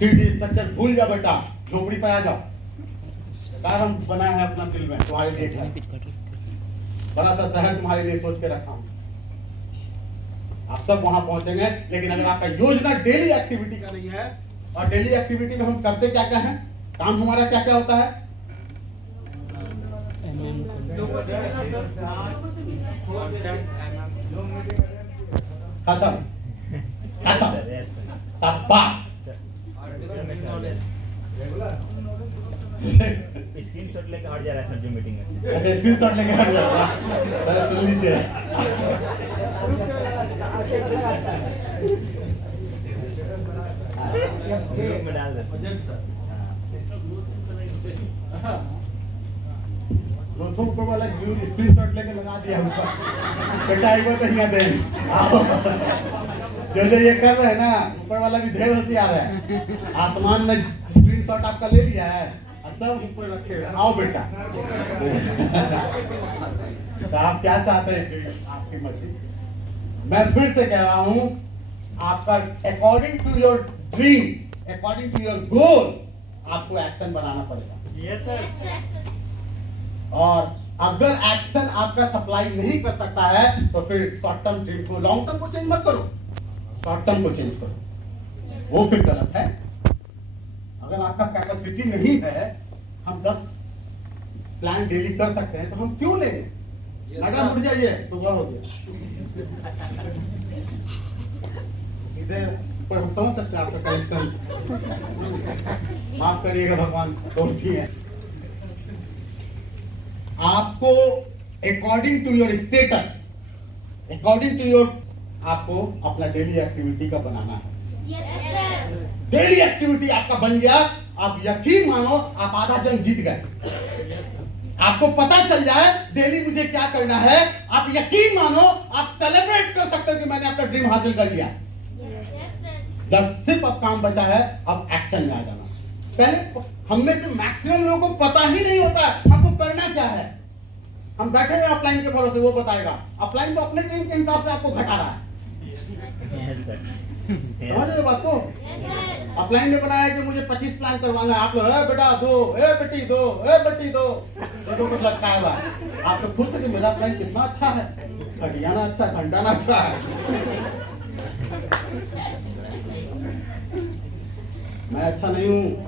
3D structure भूल जा बेटा, झोपड़ी पे आ जाओ। कार हम बनाए हैं अपना दिल में तुम्हारे लिए, बड़ा सा शहर तुम्हारे लिए सोच के रखा हूं। आप सब वहां पहुंचेंगे, लेकिन अगर आपका योजना डेली एक्टिविटी का नहीं है, और डेली एक्टिविटी में हम करते क्या क्या है, काम हमारा क्या क्या होता है, खत्म खत्म, शाबाश। स्क्रीनशॉट लेके हट जा रहा है सर जो मीटिंग में। अच्छा स्क्रीनशॉट लेके हट जा रहा है, सर सुन लीजिए। ग्रुप में डाल दे। रोथों ऊपर वाला स्क्रीनशॉट लेके लगा दिया ऊपर, बेटा एक बार तो यहाँ दे। जो ये कर रहे हैं ना, ऊपर वाला भी ढेर होशियार है, आसमान में स्क्रीनशॉट आपका ले लिया है और सब ऊपर रखे हुए। आओ बेटा। तो आप क्या चाहते हैं कि आपकी मर्जी। मैं फिर से कह रहा हूं, आपका according to your dream, according to your goal, आपको एक्शन बनाना पड़ेगा। Yes sir. और अगर एक्शन आपका सप्लाई नहीं कर सकता है, तो फिर शॉर्ट टर्म ड्रीम को, लॉन्ग टर्म को चेंज मत करो, शॉर्ट टर्म को चेंज करो, वो फिर गलत है। अगर आपका कैपेसिटी नहीं है, हम 10 प्लान डेली कर सकते हैं, तो हम क्यों लेंगे। मैडम उठ जाइए, सुबह हो गया। सीधे पर हम समझ सकते हैं आपका कनेक्शन, माफ करिएगा भगवान, दोस्ती है। आपको according to your status, according to your, आपको अपना डेली एक्टिविटी का बनाना है। डेली एक्टिविटी आपका बन गया, आप यकीन मानो आप आधा जंग जीत गए। आपको पता चल जाए डेली मुझे क्या करना है, आप यकीन मानो आप सेलिब्रेट कर सकते हो कि मैंने अपना ड्रीम हासिल कर लिया। जब सिर्फ अब काम बचा है, अब एक्शन में आ जाना। पहले हम में से मैक्सिमम लोगों को पता ही नहीं होता है हमको करना क्या है। हम बैठे हुए अपलाइन के भरोसे, वो बताएगा। अपलाइन तो अपने ड्रीम के हिसाब से आपको घटा रहा है। समझ रहे बात को। अपलाइन ने बनाया कि मुझे 25 प्लान करवाना है, आप लोग ए बेटा दो, ए बेटी दो, ए बेटी दो, तो मतलब क्या है, आप लोग खुश है कि मेरा प्लान कितना अच्छा है, घटियाना अच्छा, घंटाना अच्छा है। मैं अच्छा नहीं हूँ,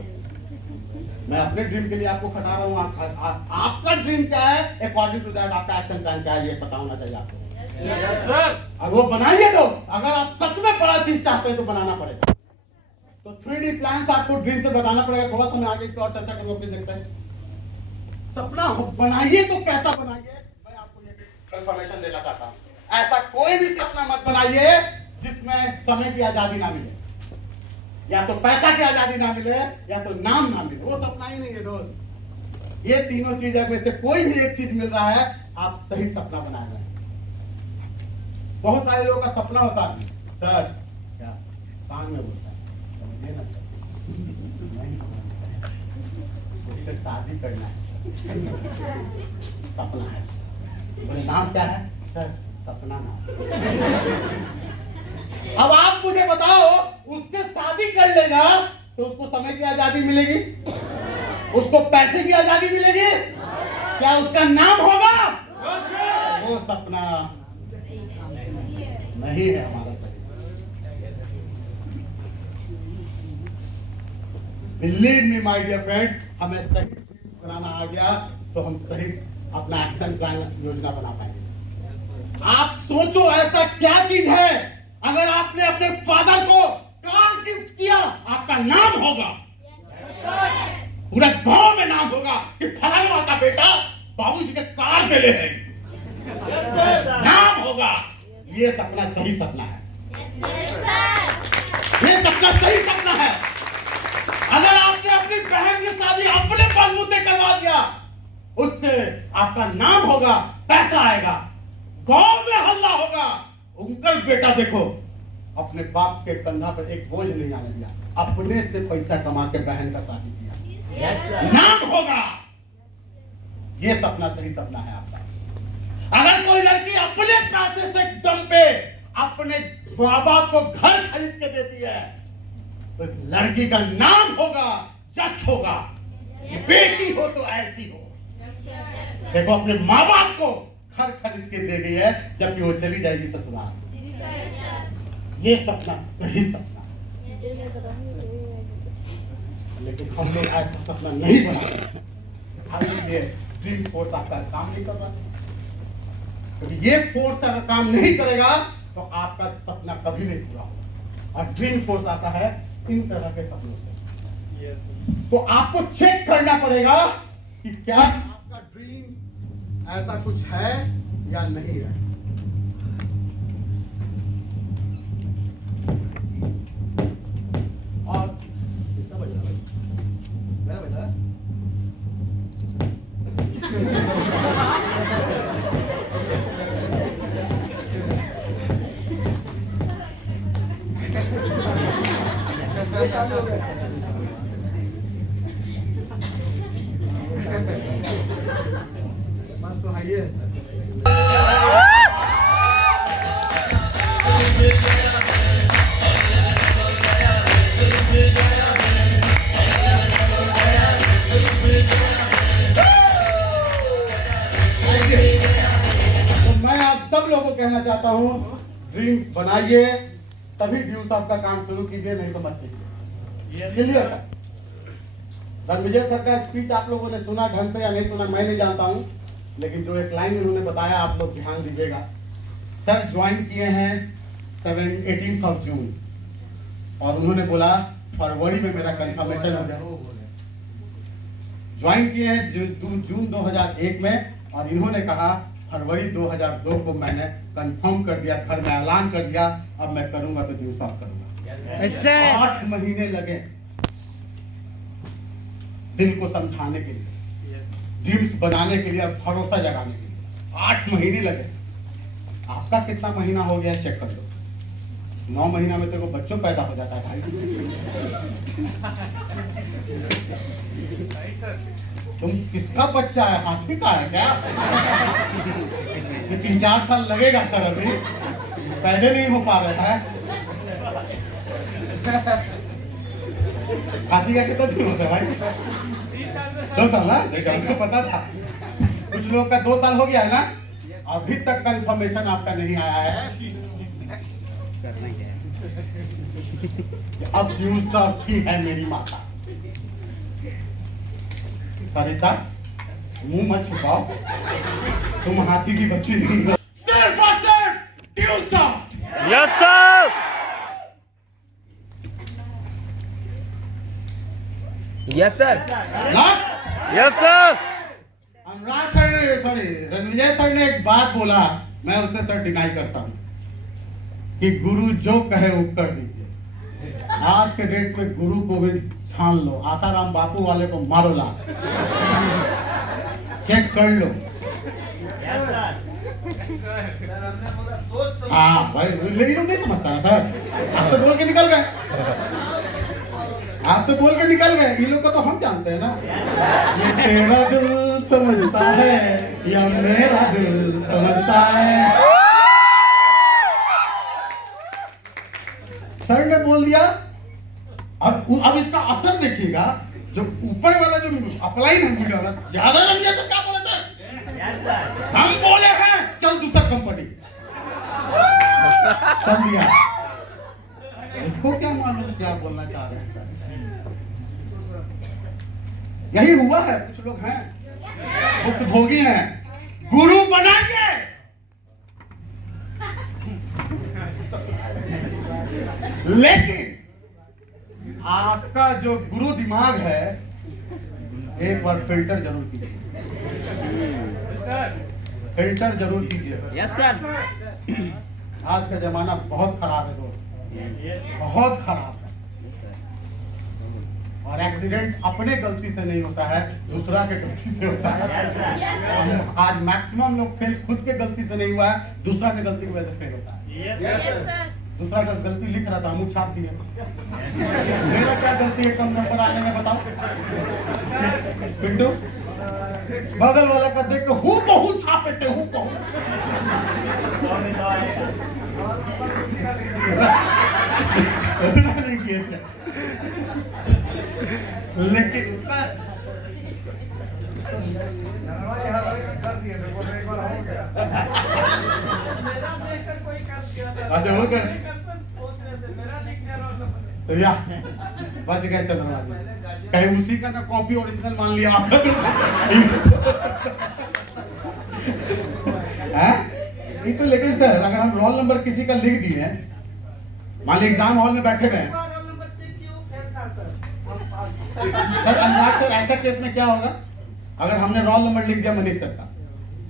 मैं अपने ड्रीम के लिए आपको खटा रहा हूँ। आपका ड्रीम क्या है, अकॉर्डिंग टू दैट आपका एक्शन प्लान क्या है, ये पता होना चाहिए आपको। Yes sir. और वो बनाइए दोस्त, अगर आप सच में बड़ा चीज चाहते हैं तो बनाना पड़ेगा। तो 3D प्लान्स आपको ड्रीम से बताना पड़ेगा। थोड़ा सा मैं आगे इस पर और चर्चा करूंगा, फिर देखते हैं। सपना बनाइए तो कैसा बनाइए, मैं आपको ये कंफर्मेशन देना चाहता हूँ। ऐसा कोई भी सपना मत बनाइए जिसमें समय की आजादी ना मिले, या तो पैसा की आजादी ना मिले, या तो नाम ना मिले। वो सपना ही नहीं है दोस्त। ये तीनों चीजों में से कोई भी एक चीज मिल रहा है, आप सही सपना बना रहे हैं। बहुत सारे लोगों का सपना होता है, सर क्या कान में बोलता है, समझिए ना सर, उससे शादी करना है, सपना है। बोले नाम क्या है सर, सपना नाम। अब आप मुझे बताओ, उससे शादी कर लेगा तो उसको समय की आजादी मिलेगी, उसको पैसे की आजादी मिलेगी, क्या उसका नाम होगा? वो सपना नहीं है हमारा सही। Believe me my dear friend, हमें सही बनाना आ गया तो हम सही अपना एक्शन प्लान, योजना बना पाएंगे। आप सोचो ऐसा क्या चीज है, अगर आपने अपने फादर को कार गिफ्ट किया, आपका नाम होगा, पूरा गांव में नाम होगा कि फलाना का बेटा बाबूजी के कार दे ले है, नाम होगा। ये सपना सही सपना है, ये सपना सही सपना है। अगर आपने अपनी बहन की शादी अपने बलबूते करवा दिया, उससे आपका नाम होगा, पैसा आएगा, गांव में हल्ला होगा। उनका बेटा देखो अपने बाप के कंधा पर एक बोझ नहीं आने दिया, अपने से पैसा कमा के बहन का शादी किया, नाम होगा। ये सपना सही सपना है आपका। अगर कोई लड़की अपने पैसे से दम पे अपने माँ बाप को घर खरीद के देती है, तो इस लड़की का नाम होगा जस होगा। ये बेटी हो तो ऐसी हो। देखो अपने माँ बाप को घर खरीद के दे गई है, जबकि वो चली जाएगी ससुराल। ये सपना सही सपना है। लेकिन हम लोग ऐसा सपना नहीं बना रहे। इसलिए ड्रीम फोर्स आपका काम नहीं कर रहा। क्योंकि ये फोर्स अगर काम नहीं करेगा तो आपका सपना कभी नहीं पूरा होगा। और ड्रीम फोर्स आता है इन तरह के सपनों से। तो आपको चेक करना पड़ेगा कि क्या आपका ड्रीम ऐसा कुछ है या नहीं है। और किसका बज रहा है? मेरा बज रहा है? बस तो है ये है सर। तो मैं आप सब लोगों को कहना चाहता हूँ, ड्रीम्स बनाइए, तभी ड्यूस आपका काम शुरू कीजिए, नहीं तो मत कीजिए। क्लियर है? रणविजय सर का स्पीच आप लोगों ने सुना ढंग से या नहीं सुना मैं नहीं जानता हूँ, लेकिन जो एक लाइन उन्होंने बताया आप लोग ध्यान दीजिएगा। सर ज्वाइन किए हैं 18 जून और उन्होंने बोला फरवरी में मेरा कंफर्मेशन हो गया। ज्वाइन किए हैं जून 2001 में और इन्होंने कहा फरवरी 2002 को मैंने कंफर्म कर दिया, घर में ऐलान कर दिया, अब मैं करूंगा तो ड्यूस ऑफ करूंगा। 8 महीने लगे दिल को समझाने के लिए, ड्रीम्स बनाने के लिए और भरोसा जगाने के लिए 8 महीने लगे। आपका कितना महीना हो गया चेक कर लो। 9 महीना में तो बच्चों पैदा हो जाता है भाई। तुम किसका बच्चा है? हाथी का है क्या? ये 3-4 साल लगेगा सर, अभी पैदा नहीं हो पा रहा है। हाथी का कितना दिन होता है भाई? 2 साल ना? मुझे पता था। कुछ लोग का 2 साल हो गया है ना, अभी तक कंफर्मेशन आपका नहीं आया है। अब ड्यूस ऑफ थी है मेरी माता। सरिता मुंह मत छुपाओ, तुम हाथी की बच्ची नहीं हो। सिर्फ और सिर्फ deuce off. Yes sir. Yes sir. Yes sir. Anurag sir ने, सॉरी रणविजय सर ने एक बात बोला, मैं उससे सर डिनाई करता हूँ कि गुरु जो कहे वो कर दीजिए। आज के डेट में गुरु को भी छान लो, आसाराम बापू वाले को मारो ला, चेक कर लो। हाँ भाई, लेकिन लोग नहीं समझता है सर। आप तो बोल के निकल गए, आप तो बोल के निकल गए। इन लोग को तो हम जानते हैं ना। ये तेरा दिल समझता है या मेरा दिल समझता है। सर ने बोल दिया। अब इसका असर देखिएगा, जो ऊपर वाला जो अप्लाई नहीं मिला ना, ज्यादा रंग जैसे क्या बोले थे? हम बोले हैं चल दूसरा कंपनी चल दिया। इसको क्या मालूम क्या बोलना चाह रहे हैं सर? यही हुआ है। कुछ लोग हैं भुक्तभोगी हैं, गुरु बनाएंगे लेकिन आपका जो गुरु दिमाग है एक बार फिल्टर जरूर कीजिए, फिल्टर जरूर कीजिए। Yes sir. आज का जमाना बहुत खराब है दोस्त, बहुत खराब है। और एक्सीडेंट अपने गलती से नहीं होता है, दूसरा के गलती से होता है। आज मैक्सिमम लोग फेल खुद के गलती से नहीं हुआ है, दूसरा के गलती की वजह से फेल होता है। दूसरा का गलती लिख रहा था, मुँह छाप दिया। मेरा क्या गलती है कम नंबर आने में, बताओ पिंटू? बगल वाला का देख के हूँ बहुत छापे थे, हूँ बहुत। उतना नहीं किए थे, लेकिन उसका अच्छा वो कर तो या बच गए चंद्रमा जी, कहीं उसी का ना कॉपी ओरिजिनल मान लिया आपका हैं? नहीं तो लेकिन सर अगर हम रोल नंबर किसी का लिख दिए, मान ली एग्जाम हॉल में बैठे हुए हैं सर, अनुराग सर ऐसा केस में क्या होगा अगर हमने रोल नंबर लिख दिया मनीष सर का,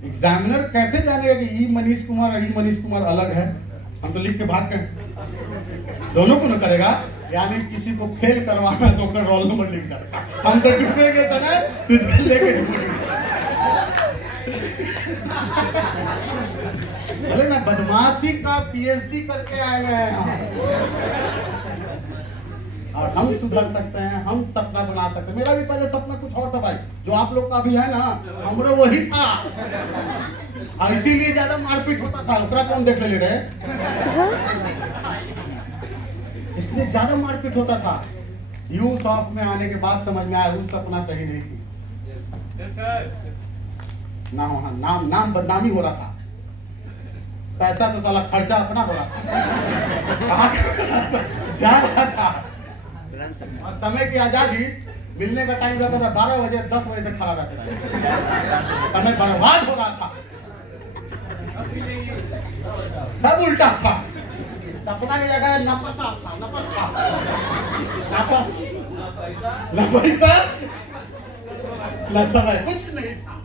एग्जामिनर कैसे जानेगा कि ई मनीष कुमार और ई मनीष कुमार अलग है? हम तो लिख के भाग कर दोनों को न करेगा, यानी किसी को फेल करवाना तो कर रोल नंबर लिख कर हम तो डूबेंगे सर फिजिकल लेके डूबेंगे। बोले ना बदमाशी का पीएचडी करके आए हुए हैं और हम सुधर सकते हैं, हम सपना बना सकते हैं। मेरा भी पहले सपना कुछ और था भाई, जो आप लोग का भी है ना, हमारा वही था, इसीलिए ज्यादा मारपीट होता था। ओकरा कौन देख ले रहे, इसलिए ज्यादा मारपीट होता था। यू सॉफ्ट में आने के बाद समझ में आया वो सपना सही नहीं थी ना, वहां नाम बदनामी हो रहा था, पैसा तो साला खर्चा अपना हो रहा था जा रहा था, और समय की आजादी मिलने का टाइम रहता था 12 बजे 10 बजे से खड़ा रहता था, समय बर्बाद हो रहा था, सब उल्टा था। सपना की जगह नपसा था, नपस था, न पैसा न समय, कुछ नहीं था।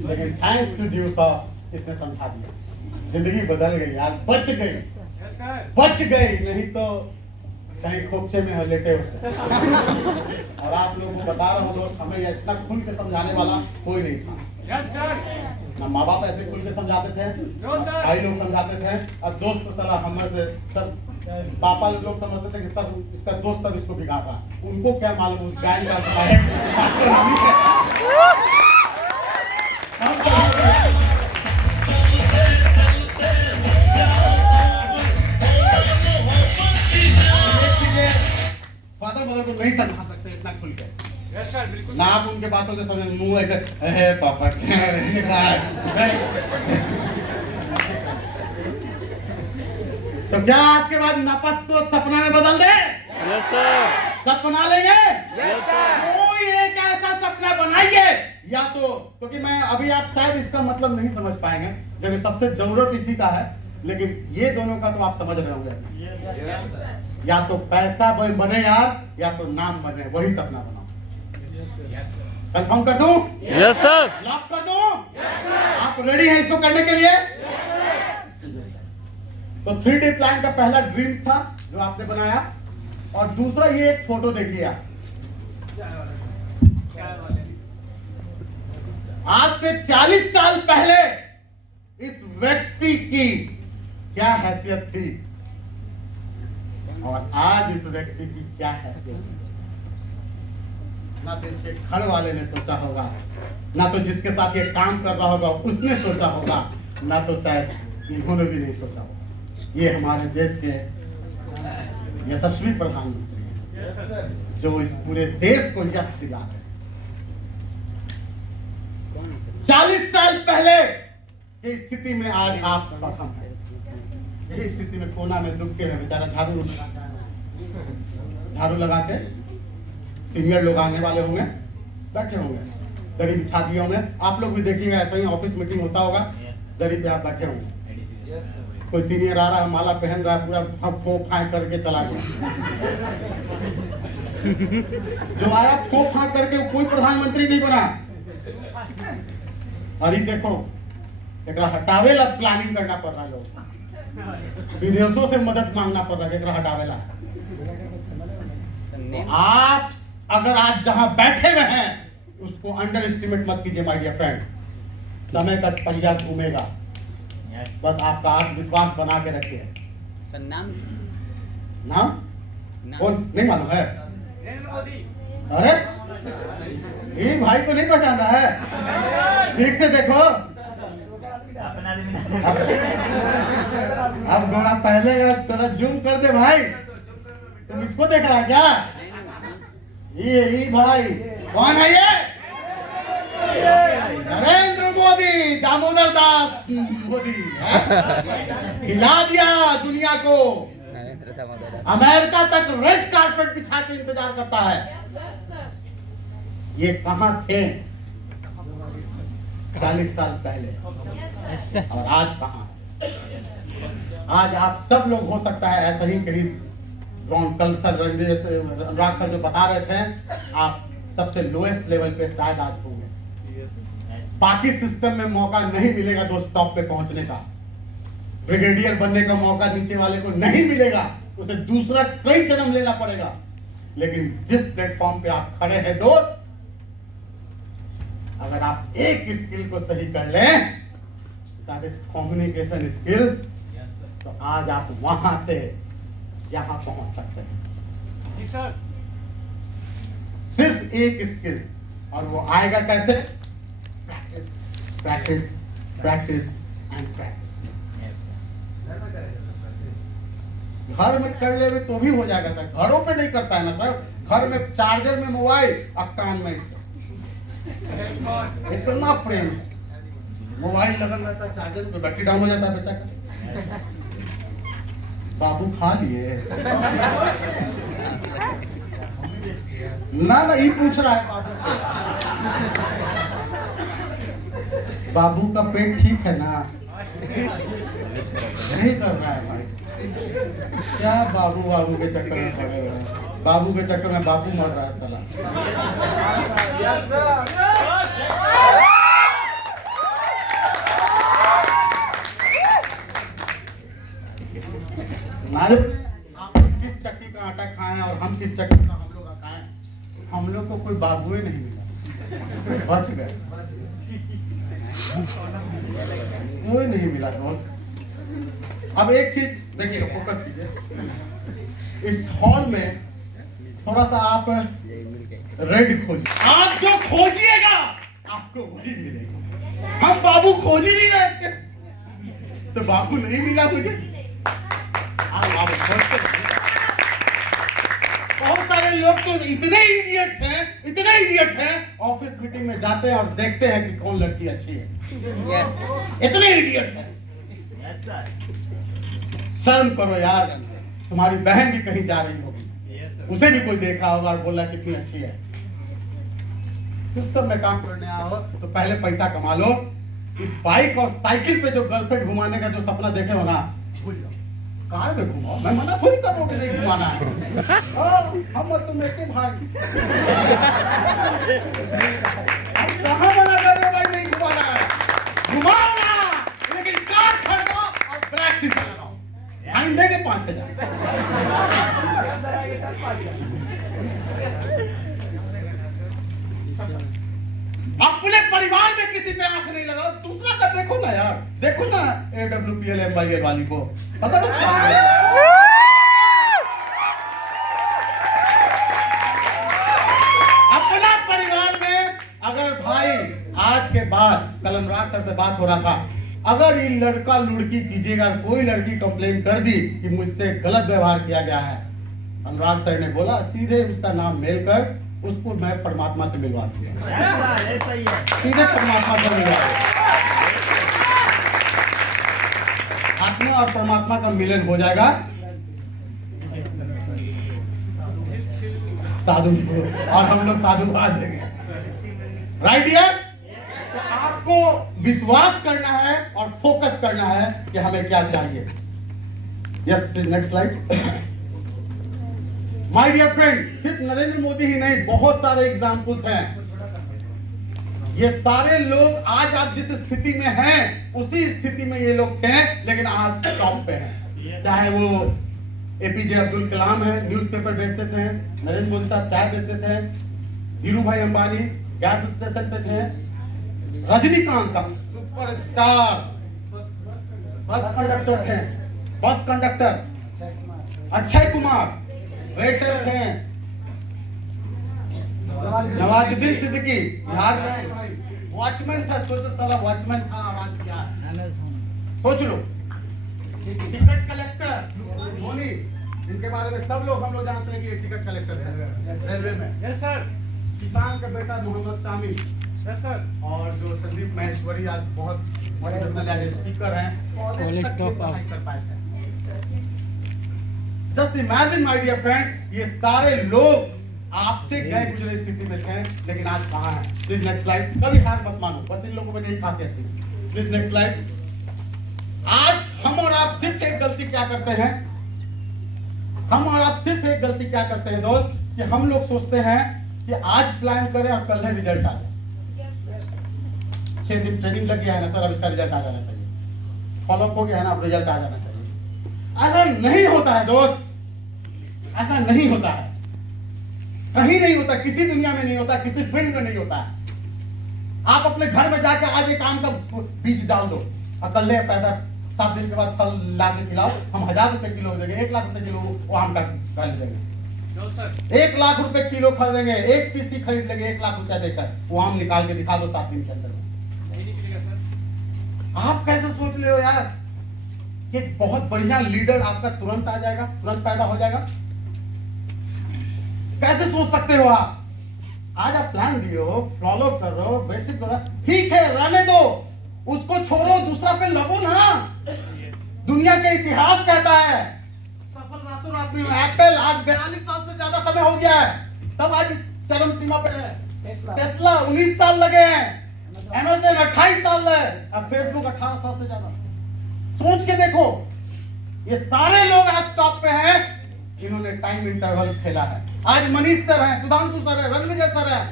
लेकिन थैंक्स टू ड्यू सॉफ्ट इसने समझा दिया, जिंदगी बदल गई यार, बच गई, नहीं तो कहीं खोपचे में लेटे होते। और आप लोगों को बता रहा हूँ दोस्त, हमें इतना खुल के समझाने वाला कोई नहीं था। ना माँ बाप ऐसे खुल के समझाते थे, भाई लोग समझाते थे, और दोस्त तो सलाह हमारे सब पापा लोग समझते थे कि सब इसका दोस्त सब इसको बिगाड़ रहा, उनको क्या मालूम उस गाय फादर मदर को नहीं समझा सकते इतना खुल के। ना आप उनके बातों से समझ, मुंह ऐसे पापा तो क्या आज के बाद नपस को सपना में बदल दे? Yes sir. सपना लेंगे? Yes sir. कोई एक ऐसा सपना बनाइए, या तो क्योंकि मैं अभी आप शायद इसका मतलब नहीं समझ पाएंगे, जब सबसे जरूरत इसी का है, लेकिन ये दोनों का तो आप समझ रहे होंगे। या तो पैसा बने यार, या तो नाम बने, वही सपना बनाओ। कंफर्म कर दूं? Yes sir. लॉक कर दूं? आप रेडी हैं इसको करने के लिए? तो 3D प्लान का पहला ड्रीम्स था जो आपने बनाया, और दूसरा ये एक फोटो देखिए आप। आज से 40 साल पहले इस व्यक्ति की क्या हैसियत थी और आज इस व्यक्ति की क्या हैसियत है। ना तो इसके घर वाले ने सोचा होगा, ना तो जिसके साथ ये काम कर रहा होगा उसने सोचा होगा, ना तो शायद इन्होंने भी नहीं सोचा होगा। ये हमारे देश के यशस्वी प्रधानमंत्री हैं जो इस पूरे देश को यश दिला रहे हैं। 40 साल पहले की स्थिति में आज आप प्रथम हैं। यही स्थिति में कोना में दुख के है बेचारा, झाड़ू लगा के सीनियर लोग आने वाले होंगे, बैठे होंगे गरीब छातियों में। आप लोग भी देखिएगा, ऐसा ही ऑफिस मीटिंग होता होगा, गरीब पे आप बैठे होंगे, कोई सीनियर आ रहा है, माला पहन रहा है, पूरा फो फाँ करके चला गया। जो आया फो फाँ करके कोई प्रधानमंत्री नहीं बना। और ये देखो एक हटावेला प्लानिंग करना पड़ रहा है, लोग विदेशों से मदद मांगना पड़ रहा है, एक हटावेला। आप अगर आज जहां बैठे हुए हैं उसको अंडर एस्टिमेट मत कीजिए माय डियर फ्रेंड, समय का पहिया घूमेगा। बस आपका आत्मविश्वास बना के रखिए। नाम कौन नहीं मालूम है? अरे ये भाई को नहीं पहचान रहा है, ठीक से देखो। अब थोड़ा पहले थोड़ा जूम कर दे भाई, तुम इसको देख रहा है क्या? ये भाई कौन है ये? नरेंद्र मोदी, दामोदर दास मोदी हिला दिया दुनिया को। अमेरिका तक रेड कार्पेट बिछा के इंतजार करता है। ये कहां थे 40 साल पहले और आज कहां? आज आप सब लोग हो सकता है ऐसा ही कहीं कल सर अनुराग सर जो बता रहे थे, आप सबसे लोएस्ट लेवल पे शायद आज होंगे। बाकी सिस्टम में मौका नहीं मिलेगा दोस्त टॉप पे पहुंचने का। ब्रिगेडियर बनने का मौका नीचे वाले को नहीं मिलेगा, उसे दूसरा कई जन्म लेना पड़ेगा। लेकिन जिस प्लेटफॉर्म पे आप खड़े हैं दोस्त, अगर आप एक स्किल को सही कर लें, दैट इज कम्युनिकेशन स्किल, तो आज आप वहां से यहां पहुंच सकते हैं। जी सर। सिर्फ एक स्किल, और वो आएगा कैसे? Practice practice practice and practice. घर में कर ले तो भी हो जाएगा सर, घरों पे नहीं करता है ना सर। घर में चार्जर में मोबाइल और कान में इतना प्रेम, मोबाइल लगन रहता है, चार्जर पे बैटरी डाउन हो जाता है बच्चा का। बाबू खा लिए ना ये पूछ रहा है बाबू से, बाबू का पेट ठीक है ना? नहीं कर रहा है भाई। क्या बाबू के चक्कर में पड़े हुए हैं? बाबू के चक्कर में बाबू मर रहा है साला। आप किस चक्की का आटा खाएं और हम किस चक्की का हम लोग का खाएं, हम लोग को कोई बाबू ही नहीं मिला, बच गए, कोई नहीं मिला दोस्त। अब एक चीज देखिए, फोकस कीजिए। इस हॉल में थोड़ा सा आप रेड खोजिए। आप जो खोजिएगा आपको वही मिलेगा। हम बाबू खोज ही नहीं रहे थे, तो बाबू नहीं मिला मुझे। बहुत सारे लोग तो इतने इडियट हैं, ऑफिस मीटिंग में जाते हैं और देखते हैं कि कौन लड़की अच्छी है। इतने इडियट हैं। शर्म करो यार, तुम्हारी बहन भी कहीं जा रही होगी, उसे भी कोई देख रहा होगा और बोल रहा है कितनी अच्छी है। सिस्टम में काम करने आओ तो पहले पैसा कमा लो। बाइक और साइकिल पे जो गर्लफ्रेंड घुमाने का जो सपना देखे हो ना, भूल जाओ। कार में घुमाओ, मैं मना थोड़ी कर रहा हूँ कि नहीं घुमाना है। हम और तुम एक भाई, हम कहाँ मना कर रहे हो भाई नहीं घुमाना है? घुमाओ ना, लेकिन कार खरीदो और ब्लैक सीट लगाओ, फाइन देंगे 5,000। अपने परिवार में किसी पे आंख नहीं लगाओ, दूसरा का देखो ना यार, देखो ना AWPL MYL वाली को, पता ना अपना परिवार में। अगर भाई आज के बाद, कल अनुराग सर से बात हो रहा था, अगर ये लड़का लुड़की कीजिएगा, कोई लड़की कंप्लेन कर दी कि मुझसे गलत व्यवहार किया गया है, अनुराग सर ने बोला सीधे उसका नाम मेल कर, उसको मैं परमात्मा से मिलवा दूंगा। सीधे परमात्मा से मिलवा दूंगा, आत्मा और परमात्मा का मिलन हो जाएगा। साधु और हम लोग साधुवाद देंगे, राइट यार? तो आपको विश्वास करना है और फोकस करना है कि हमें क्या चाहिए। Yes please, next slide. My dear friend, सिर्फ नरेंद्र मोदी ही नहीं, बहुत सारे एग्जाम्पल्स हैं। ये सारे लोग आज आप जिस स्थिति में हैं, उसी स्थिति में ये लोग थे, लेकिन आज टॉप पे हैं। चाहे वो APJ अब्दुल कलाम है, न्यूज़पेपर बेचते थे, नरेंद्र मोदी साहब चाय बेचते थे, धीरू भाई अंबानी गैस स्टेशन पे थे, रजनीकांत का सुपरस्टार बस कंडक्टर थे, bus conductor, Akshay Kumar waiter थे, नवाजुद्दीन सिद्दीकी बिहार में वॉचमैन था। सोचो साला वॉचमैन था, आवाज क्या है सोच लो। टिकट कलेक्टर धोनी, इनके बारे में सब लोग हम लोग जानते हैं कि ये टिकट कलेक्टर है रेलवे में। Yes sir. किसान का बेटा मोहम्मद शामी। Yes sir. और जो संदीप महेश्वरी आज बहुत मोटिवेशनल आज स्पीकर हैं, कॉलेज तक की पढ़ाई कर पाए थे। Just imagine my dear friend, ये सारे लोग आपसे गए गुजरे स्थिति में थे, लेकिन आज कहाँ हैं? Please next slide. कभी हार मत मानो, बस इन लोगों में यही खासियत थी। Please next slide. आज हम और आप सिर्फ एक गलती क्या करते हैं, हम और आप सिर्फ एक गलती क्या करते हैं दोस्त, कि हम लोग सोचते हैं कि आज प्लान करें और कल रिजल्ट आ जाए। 6 दिन ट्रेनिंग लग गया है ना सर, अब इसका रिजल्ट आ जाना चाहिए, फॉलोअप हो गया है ना, अब रिजल्ट आ जाना चाहिए। ऐसा नहीं होता है दोस्त, ऐसा नहीं होता है, कहीं नहीं होता, किसी दुनिया में नहीं होता, किसी फील्ड में नहीं होता है। आप अपने घर में जाकर आज एक आम का बीज डाल दो और कल ले पैदा 7 दिन के बाद फल ला के खिलाओ, हम 1000 रुपए किलो देंगे, 1 लाख रुपए किलो वो आम का देंगे। 1 लाख रुपए किलो खरीदेंगे, एक पीसी खरीद लेंगे 1 लाख रुपया देकर, वो आम निकाल के दिखा दो 7 दिन के अंदर। आप कैसे सोच रहे हो यार कि बहुत बढ़िया लीडर आपका तुरंत आ जाएगा, तुरंत पैदा हो जाएगा? कैसे सोच सकते हो आप? आज आप प्लान दिए हो, फॉलो कर रहे हो, बेसिक कर रहे हो, ठीक है, रहने दो, उसको छोड़ो, दूसरा पे लगो ना। दुनिया का इतिहास कहता है सफल रातों रात में। एप्पल आज 42 साल से ज्यादा समय हो गया है, तब आज इस चरम सीमा पे है। टेस्ला 19 साल लगे हैं, अमेज़न 28 साल है, अब फेसबुक 18 साल से ज्यादा। सोच के देखो, ये सारे लोग आज टॉप पे हैं, इन्होंने टाइम इंटरवल खेला है। आज मनीष सर है, सुधांशु सर है, रणविजय सर है,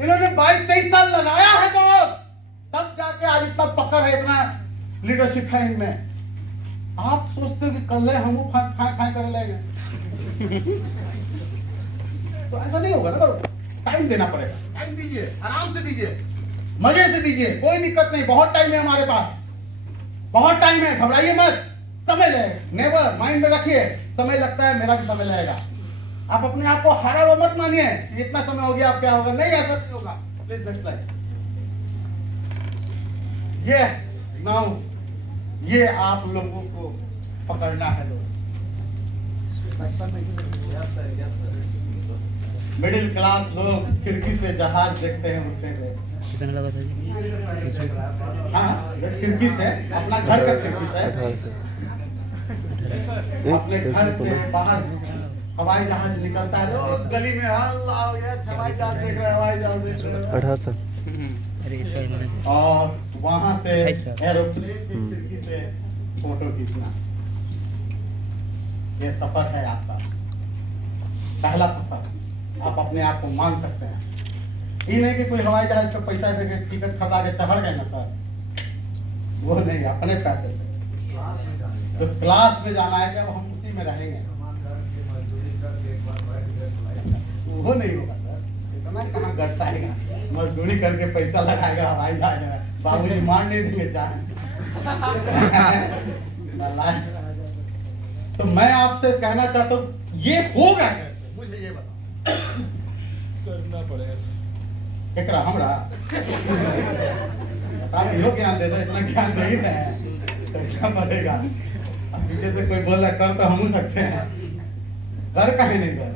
इन्होंने 22-23 साल लगाया है दोस्त, तब जाके आज इतना पकड़ है, इतना लीडरशिप है इनमें। आप सोचते हो कि कल हम खाए कर लेंगे, तो ऐसा नहीं होगा ना। टाइम देना पड़ेगा, टाइम दीजिए, आराम से दीजिए, मजे से दीजिए, कोई दिक्कत नहीं, बहुत टाइम है हमारे पास, बहुत टाइम है, घबराइए मत, समय लगेगा। नेवर माइंड में रखिए, समय लगता है, मेरा भी समय लगेगा। आप अपने आप को हारा हुआ मत मानिए कि इतना समय हो गया, अब क्या होगा, नहीं, ऐसा नहीं होगा। Please next slide. Yes, now ये आप लोगों को पकड़ना है लोग। मिडिल क्लास लोग खिड़की से जहाज देखते हैं उड़ते हुए। कितने लगा था जी? हाँ, खिड़की से, अपना घर का खिड़की से, अपने घर से बाहर हवाई जहाज निकलता है, उस गली में हल्ला हो गया, हवाई जहाज देख रहे हैं, हवाई जहाज देख रहे हैं। 18 अरे इसका और वहां से एरोप्लेन की खिड़की से फोटो खींचना, ये सफर है आपका, पहला सफर। आप अपने आप को मान सकते हैं। ये नहीं कि कोई हवाई जहाज का पैसा देके टिकट खरीदा के चढ़ गए ना सर, वो नहीं, अपने पैसे से तो क्लास में जाना है, जब हम उसी में रहेंगे वो नहीं होगा सर, इतना कहाँ गट्स आएगा, मजदूरी करके पैसा लगाएगा हवाई जहाज में, बाबूजी मान नहीं देंगे जान। तो मैं आपसे कहना चाहता हूँ, ये होगा कैसे, मुझे ये बताओ। करना पड़ेगा एकरा हमरा आप लोग ज्ञान दे दो, इतना ज्ञान दे ही रहे हैं, करना पड़ेगा। अब पीछे से कोई बोल रहा कर तो हम सकते हैं, कर कहीं नहीं कर,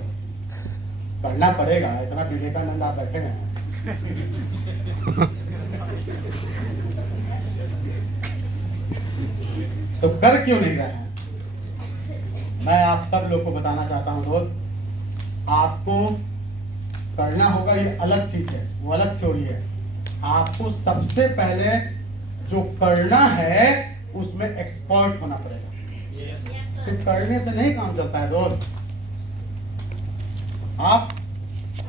करना पड़ेगा। इतना विवेकानंद आप बैठे हैं, तो कर क्यों नहीं रहे हैं? मैं आप सब लोग को बताना चाहता हूं दोस्त, आपको करना होगा, ये अलग चीज है, वो अलग थ्योरी है। आपको सबसे पहले जो करना है उसमें एक्सपर्ट होना पड़ेगा। सिर्फ करने से नहीं काम चलता है दोस्त। आप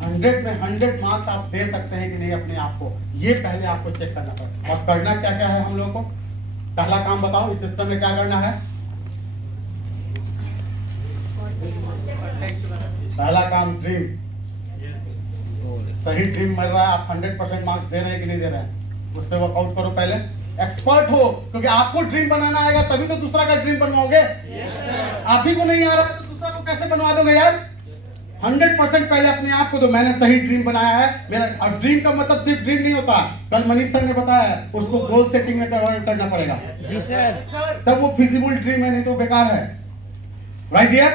100 में 100 मार्क्स आप दे सकते हैं कि नहीं अपने आप को, ये पहले आपको चेक करना पड़ेगा। और करना क्या क्या है हम लोग को, पहला काम बताओ, इस सिस्टम में क्या करना है? पहला काम ड्रीम, सही ड्रीम मिल रहा है, आप 100% मार्क्स दे रहे हैं कि नहीं दे रहे हैं, उस पर वर्कआउट करो। पहले एक्सपर्ट हो, क्योंकि आपको ड्रीम बनाना आएगा तभी तो दूसरा का ड्रीम बनवाओगे। आप ही को नहीं आ रहा है तो दूसरा को कैसे बनवा दोगे यार? 100% पहले अपने आप को दो, मैंने सही ड्रीम बनाया है मेरा। और ड्रीम का मतलब सिर्फ ड्रीम नहीं होता, कल मनीष सर ने बताया है, उसको गोल सेटिंग में करना पड़ेगा। जी सर। तब वो फिजिबल ड्रीम है, नहीं तो बेकार है। Right dear?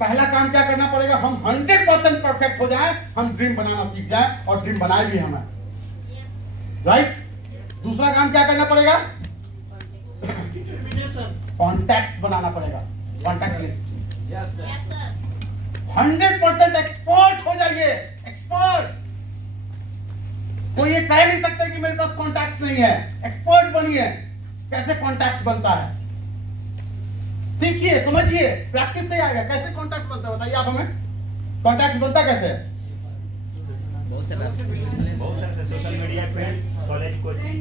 पहला काम क्या करना पड़ेगा, हम 100% परफेक्ट हो जाएं, हम ड्रीम बनाना सीख जाएं और ड्रीम बनाए भी हमें, राइट। दूसरा काम क्या करना पड़ेगा, कॉन्टैक्ट्स बनाना पड़ेगा, कॉन्टैक्ट लिस्ट। 100% एक्सपर्ट हो जाइए, एक्सपर्ट। कोई ये कह नहीं सकता कि मेरे पास कॉन्टैक्ट्स नहीं है, एक्सपर्ट बनिए। कैसे कॉन्टैक्ट्स बनता है सीखिए, समझिए, प्रैक्टिस से आएगा। कैसे कॉन्टैक्ट बनता है बताइए आप हमें, कॉन्टैक्ट बनता कैसे है? बहुत से social media friends, college coaching,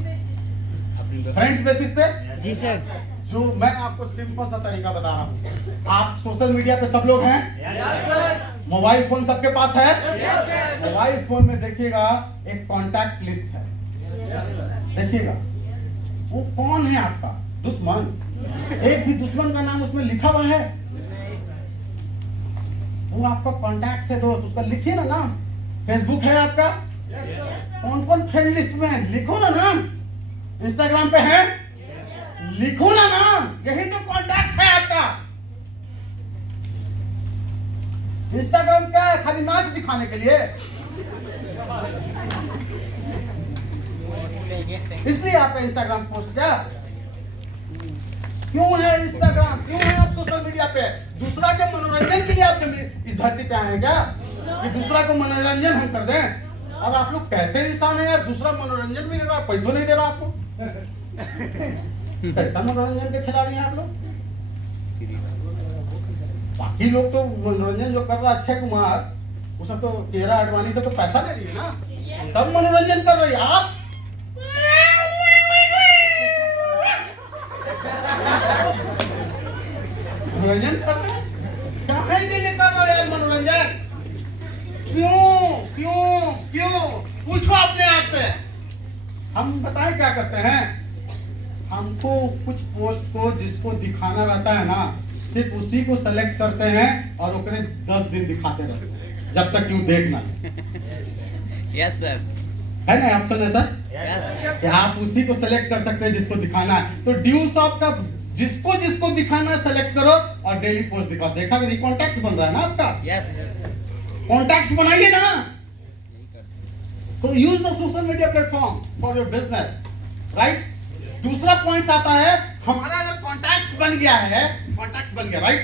friends basis पे। जी सर। जो मैं आपको सिंपल सा तरीका बता रहा हूँ, आप सोशल मीडिया पे सब लोग हैं, मोबाइल फोन सबके पास है, मोबाइल फोन में देखिएगा एक कॉन्टैक्ट लिस्ट है, देखिएगा वो कौन है आपका दुश्मन, एक भी दुश्मन का नाम उसमें लिखा हुआ है? वो आपका कॉन्टैक्ट है दोस्त, उसका लिखिए ना नाम। फेसबुक है आपका, कौन कौन फ्रेंड लिस्ट में है लिखो ना नाम। इंस्टाग्राम पे है, लिखो ना नाम, यही तो कॉन्टैक्ट है आपका। इंस्टाग्राम क्या है, खाली नाच दिखाने के लिए? इसलिए आप इंस्टाग्राम पोस्ट क्या क्यों है? इंस्टाग्राम क्यों है आप सोशल मीडिया पे? दूसरा के मनोरंजन के लिए आप इस धरती पे आए हैं क्या, कि दूसरा को मनोरंजन हम कर दें? और आप लोग कैसे इंसान हैं यार, दूसरा मनोरंजन भी दे रहा, पैसों नहीं दे रहा आपको। कैसा मनोरंजन के खिलाड़ी हैं आप लोग? बाकी लोग तो मनोरंजन जो कर रहा है, अक्षय कुमार, वो सब तो केरा आडवाणी से तो पैसा ले रही है ना, सब मनोरंजन कर रही है। आप मनोरंजन कर रहे हैं, काहे के लिए कर रहे हो यार मनोरंजन? क्यों क्यों क्यों? पूछो अपने आप से। हम बताएं क्या करते हैं, हमको कुछ पोस्ट को जिसको दिखाना रहता है ना, सिर्फ उसी को सेलेक्ट करते हैं और ओकरे 10 दिन दिखाते रहते हैं, जब तक क्यों देखना। Yes sir. है ना ऑप्शन है सर, यस। कि आप उसी को सेलेक्ट कर सकते हैं जिसको दिखाना है। तो ड्यूस आपका जिसको जिसको दिखाना है सेलेक्ट करो और डेली पोस्ट दिखाओ। देखा कि कॉन्टैक्ट बन रहा है ना आपका? यस। कॉन्टैक्ट बनाइए ना। So use the social media platform for your business, right. दूसरा पॉइंट आता है, हमारा अगर कॉन्टैक्ट्स बन गया है, कॉन्टैक्ट्स बन गया, राइट,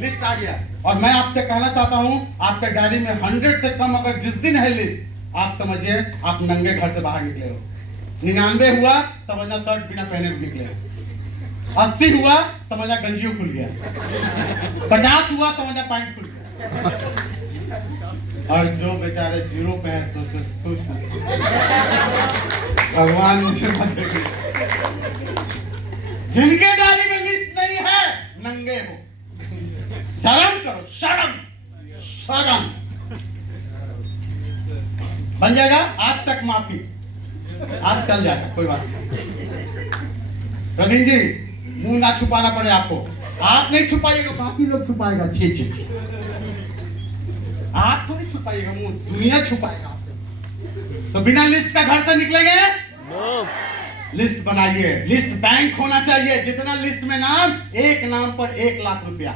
लिस्ट आ गया, और मैं आपसे कहना चाहता हूं आपके डायरी में 100 से कम अगर जिस दिन है लिस्ट, आप समझिए आप नंगे घर से बाहर निकले हो। 99 हुआ समझना शर्ट बिना पहने हुए निकले हो। 80 हुआ समझना गंजियों खुल गया। 50 हुआ समझना पैंट खुल गया। और जो बेचारे जीरो पे हैं भगवान जिनके डायरी में लिस्ट नहीं है, नंगे हो। शर्म करो, शर्म शर्म। बन जाएगा आज तक माफी, आज चल जाएगा, कोई बात नहीं। रवीन जी, मुंह ना छुपाना पड़े आपको, आप नहीं छुपाइएगा, बाकी लोग छुपाएगा। जी आप थोड़ी छुपाइएगा, मुंह दुनिया छुपाएगा आपसे। तो बिना लिस्ट का घर से निकलेंगे? लिस्ट बनाइए, लिस्ट बैंक होना चाहिए। जितना लिस्ट में नाम, एक नाम पर 1 लाख रुपया।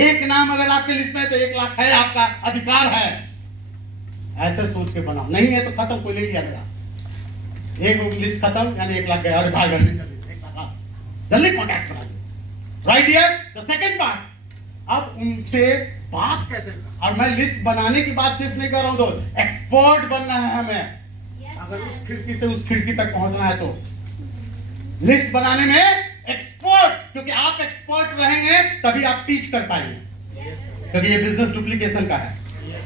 एक नाम अगर आपके लिस्ट में है तो 1 लाख है, आपका अधिकार है। ऐसे सोच के बनाओ, नहीं है तो खत्म, कोई ले लिया मेरा। एक लिस्ट खत्म यानी 1 लाख गया। अरे भाई जल्दी कॉन्टैक्ट बनाइए, right here. The second part, अब उनसे बात कैसे, और मैं लिस्ट बनाने की बात सिर्फ नहीं कर रहा हूं दोस्त, एक्सपर्ट बनना है हमें। अगर उस खिड़की से उस खिड़की तक पहुंचना है तो लिस्ट बनाने में एक्सपर्ट, क्योंकि आप एक्सपर्ट रहेंगे तभी आप टीच कर पाएंगे, क्योंकि ये बिजनेस डुप्लीकेशन का है।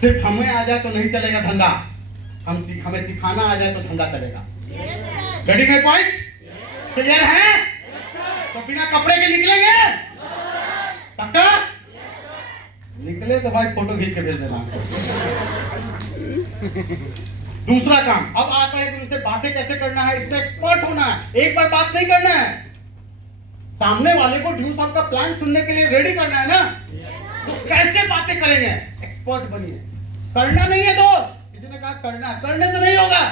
सिर्फ हमें आ जाए तो नहीं चलेगा धंधा, हमें सिखाना आ जाए तो धंधा चलेगा। Getting my point? क्लियर है? तो बिना कपड़े के निकलेंगे? पक्का? निकले तो भाई फोटो खींच के भेज देना। दूसरा काम, अब आता है कि उनसे बातें कैसे करना है, इसमें एक्सपर्ट होना है। एक बार बात नहीं करना है, सामने वाले को ड्यूस आपका प्लान सुनने के लिए रेडी करना है ना। तो कैसे बातें करेंगे, एक्सपर्ट बनिए। करना नहीं है दोस्त, किसी ने कहा करना, करने से नहीं होगा,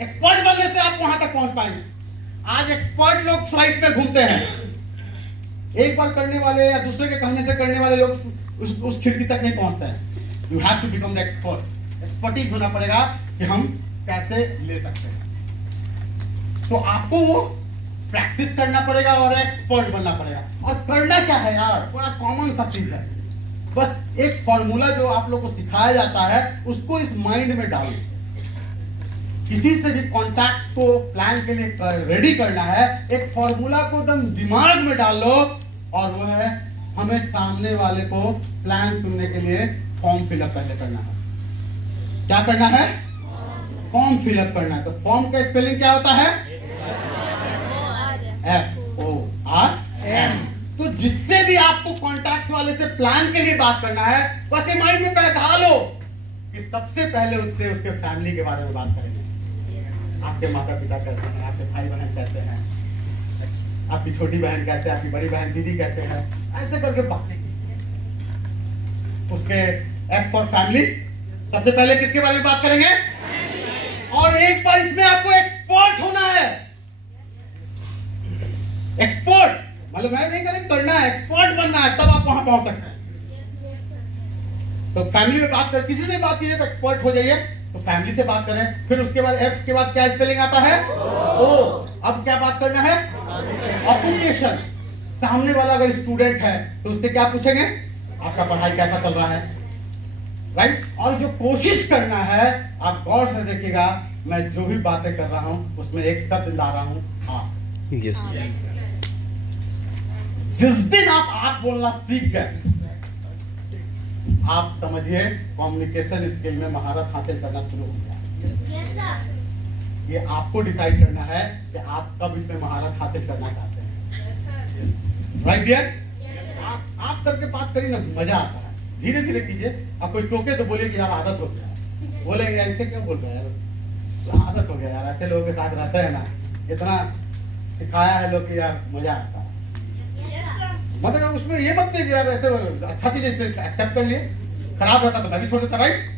एक्सपर्ट बनने से आप वहां तक पहुंच पाएंगे। आज एक्सपर्ट लोग फ्लाइट पे घूमते हैं, एक बार करने वाले या दूसरे के कहने से करने वाले लोग उस खिड़की तक नहीं पहुंचते हैं। You have to become the expert. Expertise होना पड़ेगा कि हम कैसे ले सकते हैं। तो आपको वो प्रैक्टिस करना पड़ेगा और एक्सपर्ट बनना पड़ेगा। और करना क्या है यार, बड़ा कॉमन सा चीज है। बस एक फॉर्मूला जो आप लोग को सिखाया जाता है उसको इस माइंड में डालो। किसी से भी कॉन्टैक्ट्स को प्लान के लिए रेडी करना है, एक फॉर्मूला को एकदम दिमाग में डाल लो, और वो है हमें सामने वाले को प्लान सुनने के लिए फॉर्म फिलअप पहले करना है। क्या करना है? फॉर्म फिलअप करना है। तो फॉर्म का स्पेलिंग क्या होता है? FORM। तो जिससे भी आपको कॉन्टैक्ट्स वाले से प्लान के लिए बात करना है, बस ये माइंड में बैठा लो कि सबसे पहले उससे उसके फैमिली के बारे में बात करेंगे। आपके माता पिता कैसे हैं, आपके भाई बहन कैसे हैं, आपकी छोटी बहन कैसे है, आपकी बड़ी बहन दीदी कैसे है, ऐसे करके बातें कीजिए। उसके F फॉर फैमिली, सबसे पहले किसके बारे में बात करेंगे? और एक बार इसमें आपको एक्सपर्ट होना है। एक्सपर्ट मतलब मैं नहीं करें, करना है, एक्सपर्ट बनना है, तब आप वहां पहुंच सकते हैं। तो फैमिली में बात कर, किसी से बात कीजिए तो एक्सपर्ट हो जाइए। तो फैमिली से बात करें, फिर उसके बाद F के बाद क्या स्पेलिंग आता है? O। अब क्या बात करना है? ऑक्यूपेशन। सामने वाला अगर स्टूडेंट है तो उससे क्या पूछेंगे? आपका पढ़ाई कैसा चल रहा है, राइट? और जो कोशिश करना है, आप गौर से देखिएगा, मैं जो भी बातें कर रहा हूं उसमें एक शब्द ला रहा हूं, आप। जिस दिन आप बोलना सीख गए, आप समझिए कम्युनिकेशन स्किल में महारत हासिल करना शुरू हो गया। ये आपको डिसाइड करना है कि आप कब इसमें महारत हासिल करना चाहते हैं, राइट डियर? आप करके बात करिए ना, मजा आता है। धीरे धीरे कीजिए। आप कोई टोके तो बोलिए कि यार आदत हो गया, बोलेंगे ऐसे क्यों बोल रहे हैं यार, आदत हो गया यार, ऐसे लोगों के साथ रहते हैं ना, इतना सिखाया है लोग कि यार मजा आता है। मतलब उसमें ये मत कहिए यार ऐसे अच्छा चीज एक्सेप्ट कर लिए, खराब रहता तो मैं भी छोड़ देता, राइट?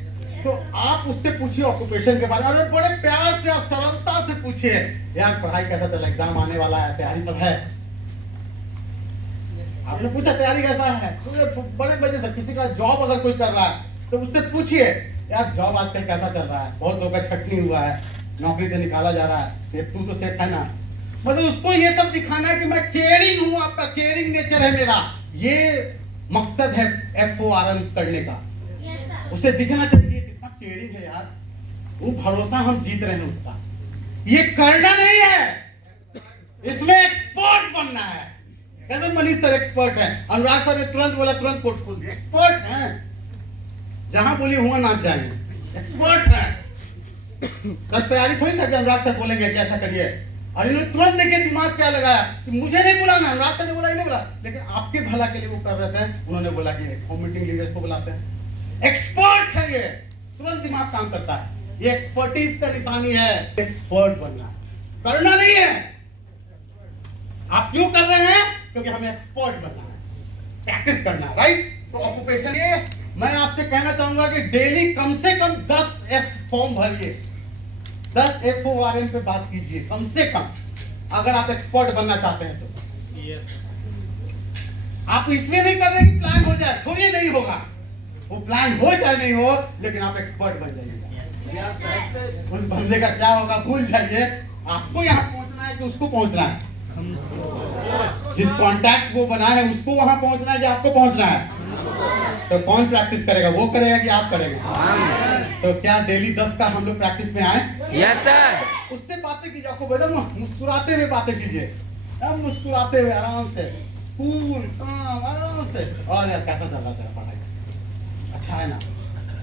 तो आप उससे पूछिए ऑक्यूपेशन के बारे में, और बड़े प्यार से और सरलता से पूछिए, यार पढ़ाई कैसा चल रहा है, एग्जाम आने वाला है, तैयारी सब है? आपने पूछा तैयारी कैसा है, तो बड़े मजे से। किसी का जॉब अगर कोई कर रहा है तो उससे पूछिए, यार जॉब आजकल कैसा चल रहा है, बहुत लोगों का छटनी हुआ है, नौकरी से निकाला जा रहा है, तू तो सेफ है ना? मतलब उसको ये सब दिखाना है कि मैं केयरिंग हूं, आपका केयरिंग नेचर है मेरा। ये मकसद है FORM करने का। उसे दिखना चाहिए कितना केयरिंग है यार, वो भरोसा हम जीत रहे हैं उसका। ये करना नहीं है, इसमें एक्सपर्ट बनना है। कैसे मनीष सर एक्सपर्ट है, अनुराग सर ने तुरंत बोला, तुरंत कोट खोल दिया, एक्सपर्ट है। जहां बोली हुआ नाच जाएंगे, एक्सपर्ट है। सर तैयारी थोड़ी था कि अनुराग सर बोलेंगे कि ऐसा करिए, और इन्होंने तुरंत देखिए दिमाग क्या लगाया कि मुझे नहीं बुलाना, अनुराग सर ने बोला, नहीं बोला, लेकिन आपके भला के लिए वो कर रहे थे। उन्होंने बोला कि होम मीटिंग लीडर्स को बुलाते हैं। एक्सपर्ट है ये, तुरंत दिमाग काम करता है। ये एक्सपर्टीज का निशानी है। एक्सपर्ट बनना, करना नहीं है। आप क्यों कर रहे हैं? क्योंकि हमें एक्सपर्ट बनना है, प्रैक्टिस करना है, राइट? तो ऑक्यूपेशन ये मैं आपसे कहना चाहूंगा कि डेली कम से कम 10 F फॉर्म भरिए, 10 FORM पे बात कीजिए कम से कम, अगर आप एक्सपर्ट बनना चाहते हैं तो। आप इसलिए नहीं कर रहे कि प्लान हो जाए, थोड़ी नहीं होगा, वो प्लान हो चाहे नहीं हो, लेकिन आप एक्सपर्ट बन जाइएगा। उस बंदे का क्या होगा भूल जाइए, आपको यहाँ पहुंचना है कि उसको पहुंचना है। जिस कांटेक्ट वो बना है उसको वहां पहुंचना है कि आपको पहुंचना है। तो कौन प्रैक्टिस करेगा, वो करेगा कि आप करेंगे? तो क्या डेली 10 का हम लोग प्रैक्टिस में आए? Yes sir. उससे बातें कीजिए, आपको बदल मुस्कुराते हुए बातें कीजिए, मुस्कुराते हुए आराम से, कूल काम आराम से। और यार कैसा चल रहा तेरा पढ़ाई, अच्छा है ना,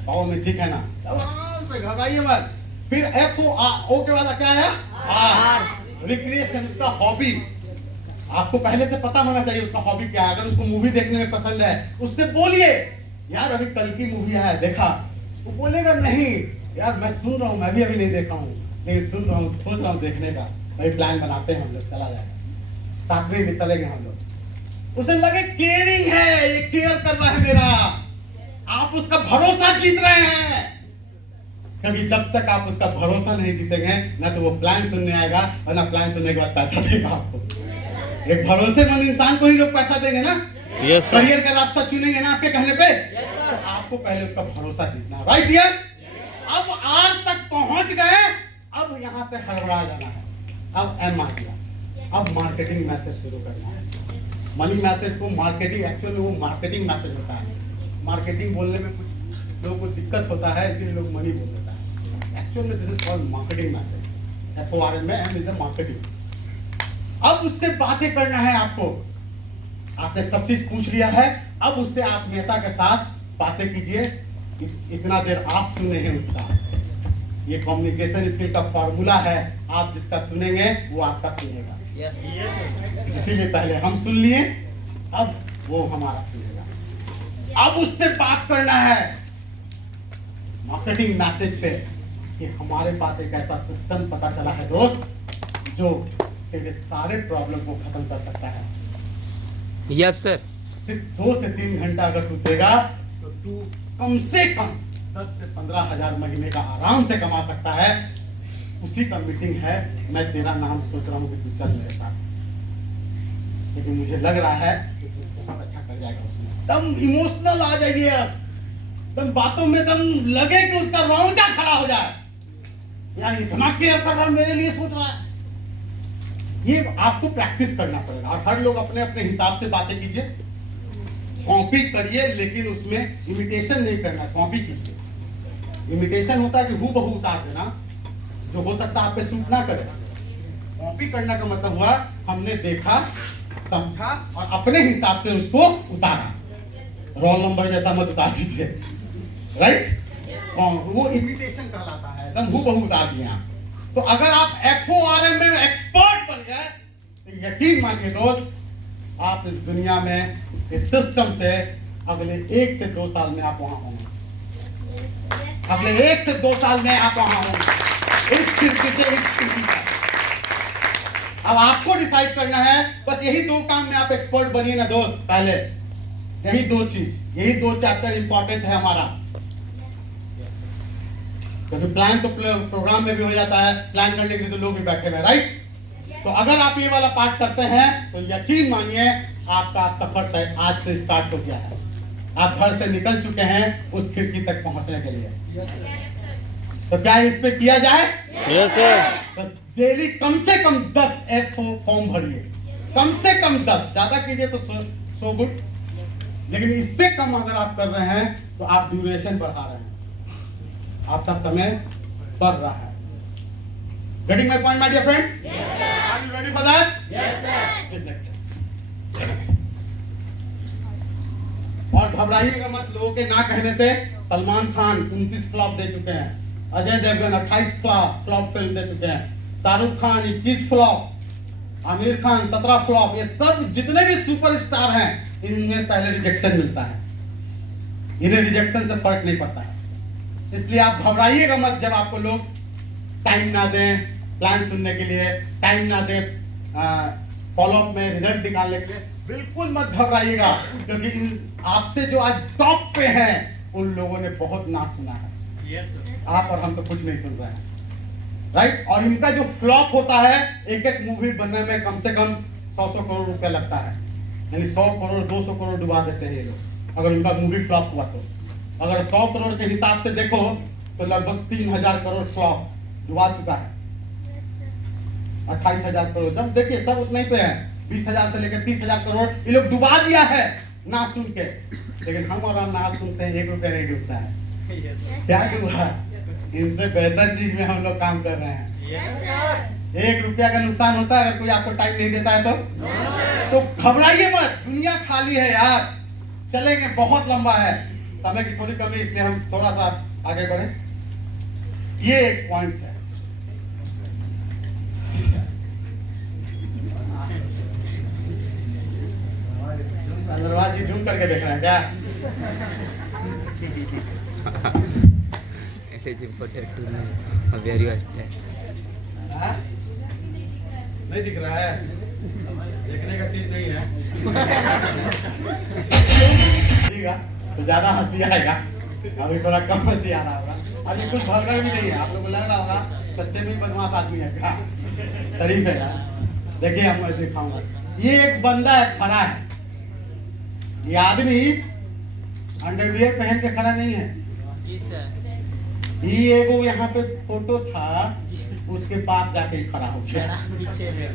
पाओ में ठीक है ना, आराम से घबराइए मत। फिर FO के बाद क्या है? R, रिक्रिएशन, उसका हॉबी। आपको पहले से पता होना चाहिए उसका हॉबी क्या है। अगर उसको मूवी देखने में पसंद है, उससे बोलिए, यार अभी कल की मूवी है देखा? वो बोलेगा नहीं यार मैं सुन रहा हूँ, मैं भी अभी नहीं देखा हूँ, लेकिन सुन रहा हूँ, सोच रहा हूँ देखने का। भाई प्लान बनाते हैं हम लोग, चला जाएगा, साथ में चलेंगे हम लोग। उसे लगे केयरिंग है, ये केयर कर रहा है मेरा, आप उसका भरोसा जीत रहे हैं। क्योंकि जब तक आप उसका भरोसा नहीं जीतेंगे, ना तो वो प्लान सुनने आएगा और ना प्लान सुनने के बाद पैसा देगा आपको। एक भरोसेमंद इंसान को ही लोग पैसा देंगे ना। Yes sir. करियर का रास्ता चुनेंगे ना आपके कहने पे। आपको पहले उसका भरोसा जीतना है, राइट डियर। अब आर तक पहुंच गए, अब यहाँ से हड़बड़ा जाना है। अब एम आ गया, अब मार्केटिंग मैसेज शुरू करना है। मनी मैसेज को मार्केटिंग, एक्चुअली वो मार्केटिंग मैसेज होता है। मार्केटिंग बोलने में कुछ लोगों को दिक्कत होता है, इसीलिए लोग मनी बोल देता है। एक्चुअल में this is called marketing message. FORM में M इज द मार्केटिंग। अब उससे बातें करना है आपको। आपने सब चीज पूछ लिया है, अब उससे आप नेता के साथ बातें कीजिए। इतना देर आप सुने हैं उसका, ये कम्युनिकेशन स्किल का फॉर्मूला है। आप जिसका सुनेंगे वो आपका सुनेगा। यस इसीलिए पहले हम सुन लिए, अब वो हमारा सुनेगा। अब उससे बात करना है मार्केटिंग मैसेज पे कि हमारे पास एक ऐसा सिस्टम पता चला है दोस्त, जो तेरे सारे प्रॉब्लम को खत्म कर सकता है। Yes sir. सिर्फ 2 से 3 घंटा अगर तू देगा तो तू कम से कम 10 से 15 हजार महीने का आराम से कमा सकता है। उसी का मीटिंग है। मैं तेरा नाम सोच रहा हूँ कि तू चल मेरे साथ, लेकिन मुझे लग रहा है कि तू बहुत अच्छा कर जाएगा उसमें। दम इमोशनल आ जाइए, अब दम बातों में दम लगे कि उसका रोंगटा खड़ा हो जाए। यार इतना केयर कर रहा है, मेरे लिए सोच रहा है। ये आपको प्रैक्टिस करना पड़ेगा। और हर लोग अपने अपने हिसाब से बातें कीजिए, कॉपी करिए, लेकिन उसमें इमिटेशन नहीं करना, कॉपी कीजिए। इमिटेशन होता है कि हूबहू उतार देना, जो हो सकता है आप पे सूट ना करे। कॉपी करने का मतलब हुआ हमने देखा, समझा और अपने हिसाब से उसको उतारा। रोल नंबर जैसा मत उतार दीजिए, राइट। वो इमिटेशन कहलाता है, एकदम हूबहू उतार दिया। तो अगर आप FORM में एक्सपर्ट बन जाए तो यकीन मानिए दोस्त, आप इस दुनिया में, इस सिस्टम से अगले 1 से 2 साल में आप वहां होंगे। अगले 1 से 2 साल में आप वहां होंगे, इस खिड़की से इस खिड़की तक। अब आपको डिसाइड करना है, बस यही 2 काम में आप एक्सपर्ट बनिए ना दोस्त। पहले यही 2 चीज, यही 2 चैप्टर इंपॉर्टेंट है हमारा। क्योंकि प्लान तो प्रोग्राम में भी हो जाता है, प्लान करने के लिए तो लोग भी बैठे हुए, राइट। तो अगर आप ये वाला पार्ट करते हैं तो यकीन मानिए आपका सफर तय आज से स्टार्ट हो गया है। आप घर से निकल चुके हैं उस खिड़की तक पहुंचने के लिए। तो क्या इस पे किया जाए? Yes sir. तो डेली कम से कम 10 F फॉर्म भरिए, कम से कम 10, ज्यादा कीजिए तो सो गुड, लेकिन इससे कम अगर आप कर रहे हैं तो आप ड्यूरेशन बढ़ा रहे हैं, आपका समय बढ़ रहा है। Getting my point, my dear friends? Yes, sir. Are you ready for that? Yes, sir. और घबराइएगा मत लोगों के ना कहने से। सलमान खान 29 फ्लॉप दे चुके हैं, अजय देवगन 28 फ्लॉप फिल्म दे चुके हैं, शाहरुख खान 21 फ्लॉप, आमिर खान 17 फ्लॉप। ये सब जितने भी सुपरस्टार हैं, इनमें पहले रिजेक्शन मिलता है। इन्हें रिजेक्शन से फर्क नहीं पड़ता है। इसलिए आप घबराइएगा मत जब आपको लोग टाइम ना दें प्लान सुनने के लिए, टाइम ना दें फॉलोअप में रिजल्ट निकालने के लिए। बिल्कुल मत घबराइएगा, क्योंकि आपसे जो आज टॉप पे हैं उन लोगों ने बहुत ना सुना है। आप और हम तो कुछ नहीं सुन रहे हैं, राइट। और इनका जो फ्लॉप होता है, एक एक मूवी बनने में कम से कम 100 करोड़ रुपया लगता है। यानी 100 करोड़ 200 करोड़ डुबा देते हैं ये लोग, अगर इनका मूवी फ्लॉप हुआ तो। अगर 100 करोड़ के हिसाब से देखो तो लगभग 3000 करोड़ फ्लॉप डुबा चुका है। 28,000 करोड़, जब देखिए सब उतना ही पे है, 20,000 से लेकर 30,000 करोड़ ये लोग डुबा दिया है ना सुन के। लेकिन हम और ना सुनते हैं, 1 रुपया नहीं डूबता है। क्या डूबा? इनसे बेहतर चीज में हम लोग काम कर रहे हैं। 1 रुपया का नुकसान होता है अगर कोई आपको टाइम नहीं देता है तो घबराइए मत, दुनिया खाली है यार, चलेंगे, बहुत लंबा है। समय की थोड़ी कमी, इसलिए हम थोड़ा सा आगे बढ़े। ये एक पॉइंट है। अंदरवाज जी झूम करके देख रहे हैं क्या? It is important to know where you are standing. हाँ? नहीं दिख रहा है, देखने का चीज नहीं है। तो ज्यादा हंसी आएगा, अभी थोड़ा कम हंसी आ रहा होगा। अभी कुछ भलगर भी नहीं है, आप लोगों को लग रहा होगा सच्चे में बदमाश आदमी है क्या? शरीफ है यार। देखिए हम दिखाऊंगा, ये एक बंदा है खड़ा है, ये आदमी अंडरवियर पहन के खड़ा नहीं है। जी सर। ये एगो यहाँ पे फोटो था, उसके पास जाके ही खड़ा हो गया। पीछे में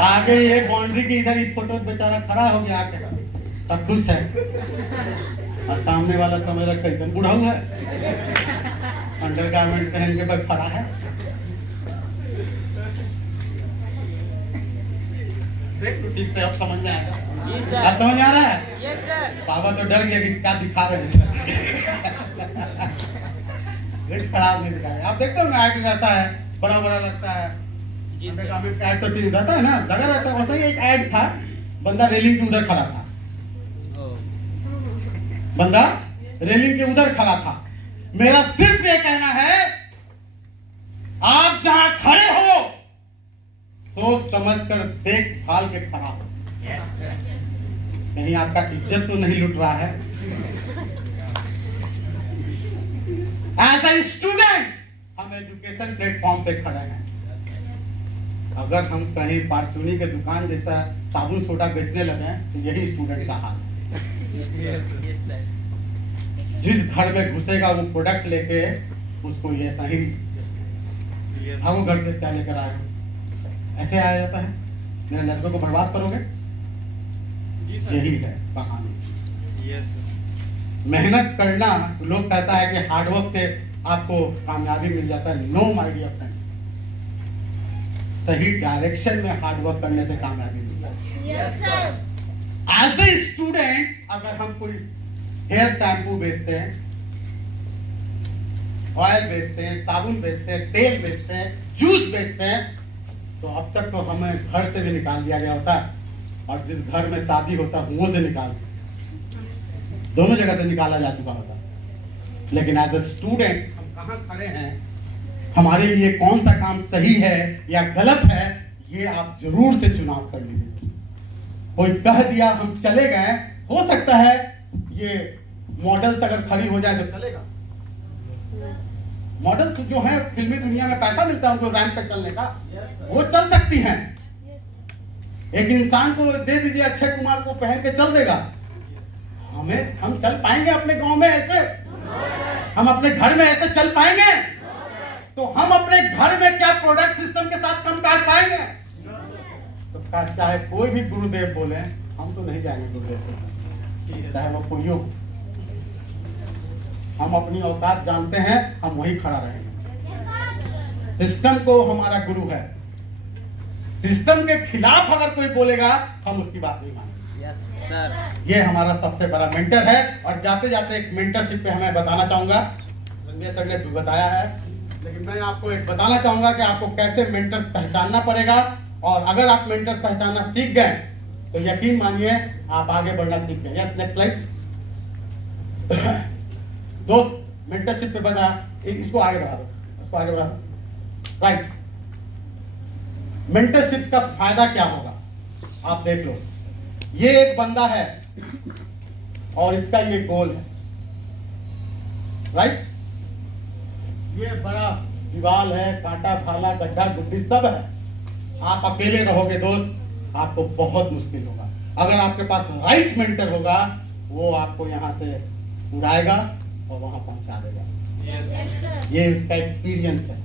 आगे ये बाउंड्री के इधर ही फोटो बेचारा खड़ा हो गया आके, तब खुश है। और सामने वाला समझ रहा कैसे बुढ़ाऊ है, अंडरगारमेंट पहन के बस खड़ा है। देख तू ठीक से अब समझ में आएगा। जी अब सर। समझ में आ रहा है? Yes sir. बाबा तो डर गया कि क्या दिखा रहे हैं। कुछ खराब नहीं दिखाया। आप देखते हो ना, एक्ट रहता है, बड़ा बड़ा लगता है। जी सर। अंडरगारमेंट का एक्टर भी रहता है ना, लगा रहता है। वैसे ही एक ऐड था, बंदा रेलिंग के उधर खड़ा था। बंदा रेलिंग के उधर खड़ा था। मेरा सिर्फ ये कहना है, आप जहां खड़े हो सोच समझ कर देख भाल के खड़ा हो। कहीं आपका इज्जत तो नहीं लुट रहा है। एज ए स्टूडेंट हम एजुकेशन प्लेटफॉर्म पे खड़े हैं। अगर हम कहीं परचूनी के दुकान जैसा साबुन सोडा बेचने लगे तो यही स्टूडेंट का हाल है। Yes sir. जिस घर में घुसेगा वो प्रोडक्ट लेके उसको ये सही भागो घर से क्या लेकर आए हो, ऐसे आया जाता है। मेरे लड़कों को बर्बाद करोगे, यही है कहानी। मेहनत करना, लोग कहता है कि हार्डवर्क से आपको कामयाबी मिल जाता है। नो माय डियर फ्रेंड, सही डायरेक्शन में हार्डवर्क करने से कामयाबी मिलती है। Yes sir. As a student अगर हम कोई हेयर शैम्पू बेचते हैं, ऑयल बेचते हैं, साबुन बेचते हैं, तेल बेचते हैं, जूस बेचते हैं, तो अब तक तो हमें घर से भी निकाल दिया गया होता, और जिस घर में शादी होता वो से निकाल, दोनों जगह से निकाला जा चुका होता। लेकिन एज ए स्टूडेंट हम कहाँ खड़े हैं, हमारे लिए कौन सा काम सही है या गलत है, ये आप जरूर से चुनाव कर लीजिए। कोई कह दिया हम चले गए, हो सकता है ये मॉडल्स अगर खड़ी हो जाए तो चलेगा। मॉडल्स जो है फिल्मी दुनिया में पैसा मिलता है उनको रैंप पे चलने का, वो चल सकती हैं। एक इंसान को दे दीजिए अक्षय कुमार को, पहन के चल देगा। हम चल पाएंगे अपने गांव में ऐसे? हम अपने घर में ऐसे चल पाएंगे? तो हम अपने घर में क्या प्रोडक्ट सिस्टम के साथ कम कर पाएंगे? तो चाहे कोई भी गुरुदेव बोले, हम तो नहीं जाएंगे गुरुदेव के, चाहे वो कोई हो। हम अपनी औकात जानते हैं, हम वही खड़ा रहेंगे। सिस्टम को हमारा गुरु है, सिस्टम के खिलाफ अगर कोई बोलेगा हम उसकी बात नहीं मानेंगे। Yes sir. ये हमारा सबसे बड़ा मेंटर है। और जाते जाते एक मेंटरशिप पे हमें बताना चाहूंगा, रंजय सर ने बताया है, लेकिन मैं आपको एक बताना चाहूंगा कि आपको कैसे मेंटर्स पहचानना पड़ेगा। और अगर आप मेंटर्स पहचानना सीख गए तो यकीन मानिए आप आगे बढ़ना सीख गए। Yes, next slide. दोस्त मेंटरशिप पे बता, इसको आगे बढ़ा दो, इसको आगे बढ़ा दो। राइट, मेंटरशिप का फायदा क्या होगा आप देख लो। ये एक बंदा है और इसका ये गोल है, राइट। ये बड़ा दीवाल है, कांटा भाला गड्ढा गुड्डी सब है। आप अकेले रहोगे दोस्त, आपको बहुत मुश्किल होगा। अगर आपके पास राइट मेंटर होगा, वो आपको यहाँ से उड़ाएगा और वहां पहुंचा देगा। ये उसका एक्सपीरियंस है।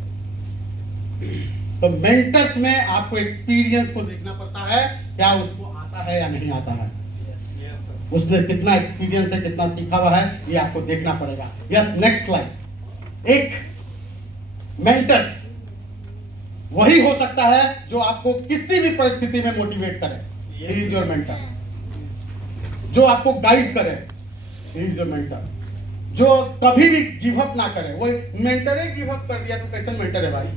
तो मेंटर्स में आपको एक्सपीरियंस को देखना पड़ता है, क्या उसको आता है या नहीं आता है, उसने कितना एक्सपीरियंस है, कितना सीखा हुआ है, ये आपको देखना पड़ेगा। Yes, next slide. एक मेंटर्स वही हो सकता है जो आपको किसी भी परिस्थिति में मोटिवेट करे, ही इज योर मेंटर। जो आपको गाइड करे, ही इज योर मेंटर। जो कभी भी गिव अप ना करे, वो मेंटर ही गिव अप कर दिया तो कैसे मेंटर है भाई?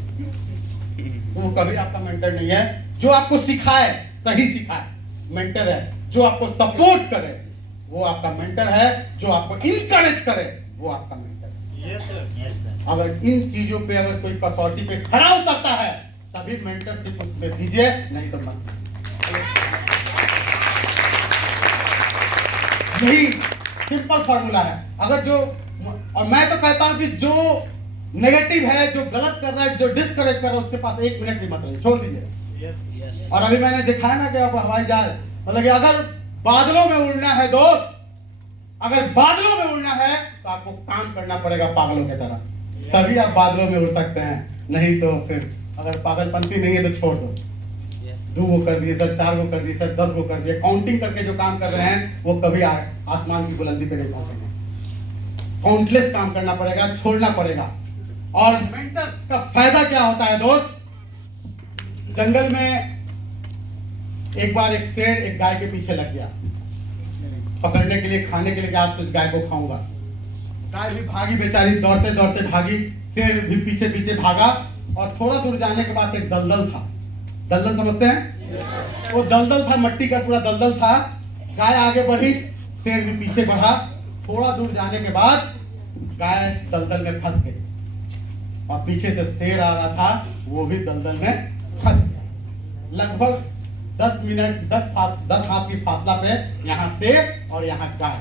वो कभी आपका मेंटर नहीं है। जो आपको सिखाए, सही सिखाए, मेंटर है। जो आपको सपोर्ट करे, वो आपका मेंटर है। जो आपको इनकरेज करे, वो आपका मेंटर है। Yes sir. अगर इन चीजों पे अगर कोई कसौटी पे खड़ा उतरता है तभी मेंटरशिप उसमें दीजिए, नहीं तो मत। यही सिंपल फॉर्मूला है। अगर जो, और मैं तो कहता हूं कि जो नेगेटिव है, जो गलत कर रहा है, जो डिस्करेज कर रहा है, उसके पास एक मिनट भी मत रहिए, छोड़ दीजिए। यस और अभी मैंने दिखाया ना कि अब हवाई जहाज मतलब कि अगर बादलों में उड़ना है दोस्त, अगर बादलों में उड़ना है तो आपको काम करना पड़ेगा पागलों की तरह, तभी आप बादलों में उड़ सकते हैं। नहीं तो फिर अगर पागलपंती नहीं है तो छोड़ दो। 2 को कर दिए सर, 4 को कर दिए सर, 10 को कर दिए, काउंटिंग करके जो काम कर रहे हैं वो कभी आसमान की बुलंदी पे नहीं पहुंचेंगे। काउंटलेस काम करना पड़ेगा, छोड़ना पड़ेगा। और मेंटर्स का फायदा क्या होता है दोस्त? जंगल में एक बार एक शेर एक गाय के पीछे लग गया पकड़ने के लिए, खाने के लिए, आज तो इस गाय को खाऊंगा। गाय भी भागी बेचारी, दौड़ते दौड़ते भागी, शेर भी पीछे पीछे भागा और थोड़ा दूर जाने के बाद एक दलदल था। दलदल समझते हैं? वो दलदल था, मट्टी का पूरा दलदल था। गाय आगे बढ़ी, शेर भी पीछे बढ़ा। थोड़ा दूर जाने के बाद गाय दलदल में फंस गई और पीछे से शेर आ रहा था, वो भी दलदल में फंस गया। लगभग 10 मिनट 10 हाथ की फासला पे यहाँ शेर और यहाँ गाय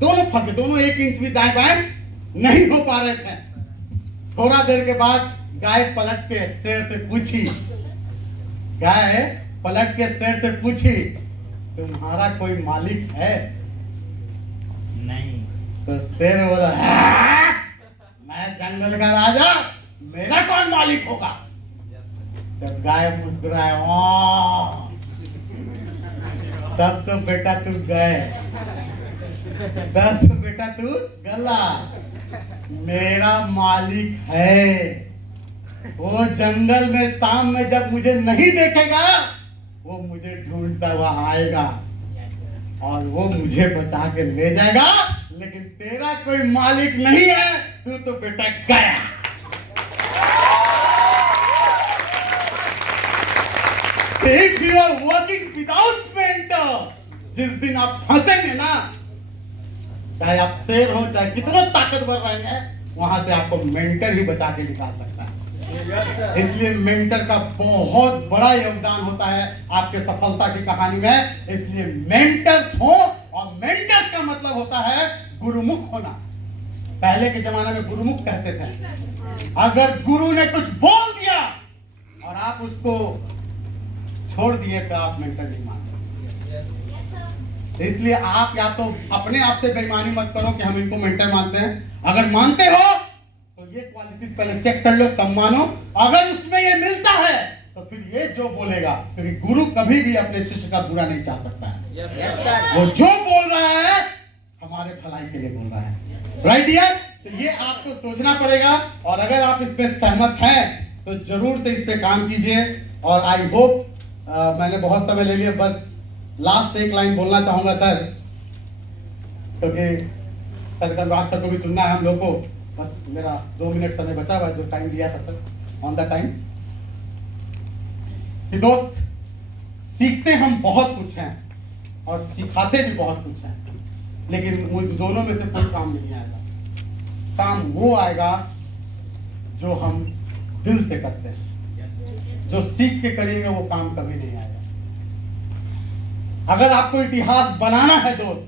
दोनों फंस गए। दोनों 1 इंच भी दाएं बाएं नहीं हो पा रहे थे। थोड़ा देर के बाद गाय पलट के शेर से पूछी, गाय पलट के शेर से पूछी, तुम्हारा कोई मालिक है? नहीं। तो शेर बोला, "हाँ, मैं जंगल का राजा, मेरा कौन मालिक होगा?" तब गाय मुस्कुराए, तब तो बेटा तू गए, तब तो बेटा तू गला। मेरा मालिक है, वो जंगल में शाम में जब मुझे नहीं देखेगा वो मुझे ढूंढता हुआ आएगा और वो मुझे बचा के ले जाएगा, लेकिन तेरा कोई मालिक नहीं है, तू तो बेटा गया। If you are working without mentor, जिस दिन आप फंसेंगे ना, चाहे आप शेर हो चाहे कितना ताकतवर रहेंगे, वहां से आपको मेंटर ही बचा के निकाल सकता है। इसलिए मेंटर का बहुत बड़ा योगदान होता है आपके सफलता की कहानी में। इसलिए मेंटर्स हो, और मेंटर्स का मतलब होता है गुरुमुख होना। पहले के जमाने में गुरुमुख कहते थे, अगर गुरु ने कुछ बोल दिया और आप उसको छोड़ दिए तो आप मेंटर नहीं मानते। इसलिए आप या तो अपने आप से बेईमानी मत करो कि हम इनको मेंटर मानते हैं। अगर मानते हो तो ये क्वालिटीज पहले चेक कर लो, तब मानो। अगर उसमें ये मिलता है तो फिर ये जो बोलेगा, क्योंकि गुरु कभी भी अपने शिष्य का बुरा नहीं चाह सकता है। वो जो बोल रहा है हमारे भलाई के लिए बोल रहा है। राइट यार? तो ये आपको सोचना पड़ेगा, और अगर आप इस पे सहमत हैं तो जरूर से इस पे काम कीजिए। और आई होप मैंने बहुत समय ले लिया, बस लास्ट एक लाइन बोलना चाहूंगा सर, क्योंकि सर धनराज सर को भी सुनना है हम लोग को। बस मेरा 2 मिनट समय बचा हुआ जो टाइम दिया था सर, ऑन द टाइम। कि दोस्त, सीखते हम बहुत कुछ हैं और सिखाते भी बहुत कुछ हैं, लेकिन वो दोनों में से कोई काम नहीं आएगा। काम वो आएगा जो हम दिल से करते हैं। जो सीख के करेंगे वो काम कभी नहीं आएगा। अगर आपको इतिहास बनाना है दोस्त,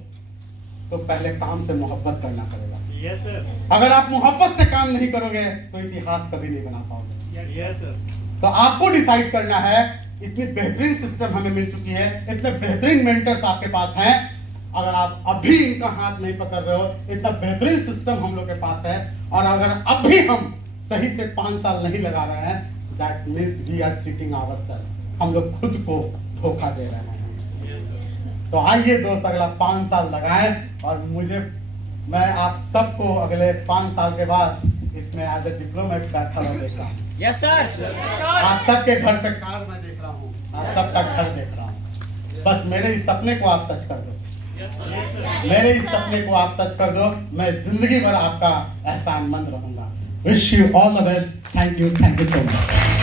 तो पहले काम से मोहब्बत करना पड़ेगा। Yes sir. अगर आप मोहब्बत से काम नहीं करोगे तो इतिहास कभी नहीं बना पाओगे। Yes sir. तो आपको डिसाइड करना है। इतनी बेहतरीन सिस्टम हमें मिल चुकी है, इतने बेहतरीन मेंटर्स आपके पास हैं। अगर आप अभी इनका हाथ नहीं पकड़ रहे हो, इतना बेहतरीन सिस्टम हम लोग के पास है, और अगर अभी हम सही से 5 साल नहीं लगा रहे हैं, that means we are cheating ourself. हम लोग खुद को धोखा दे रहे हैं। तो आइए दोस्त, अगला 5 साल लगाएं, और मैं आप सबको अगले 5 साल के बाद इसमें एज ए डिप्लोमेट बैठा हुआ देख रहा हूँ। Yes sir. आप सबके घर पे कार मैं देख रहा हूँ, आप सबका घर देख रहा हूँ। बस मेरे इस सपने को आप सच कर दो, मेरे इस सपने को आप सच कर दो। मैं जिंदगी भर आपका एहसानमंद रहूंगा। Wish you all the best. Thank you so much.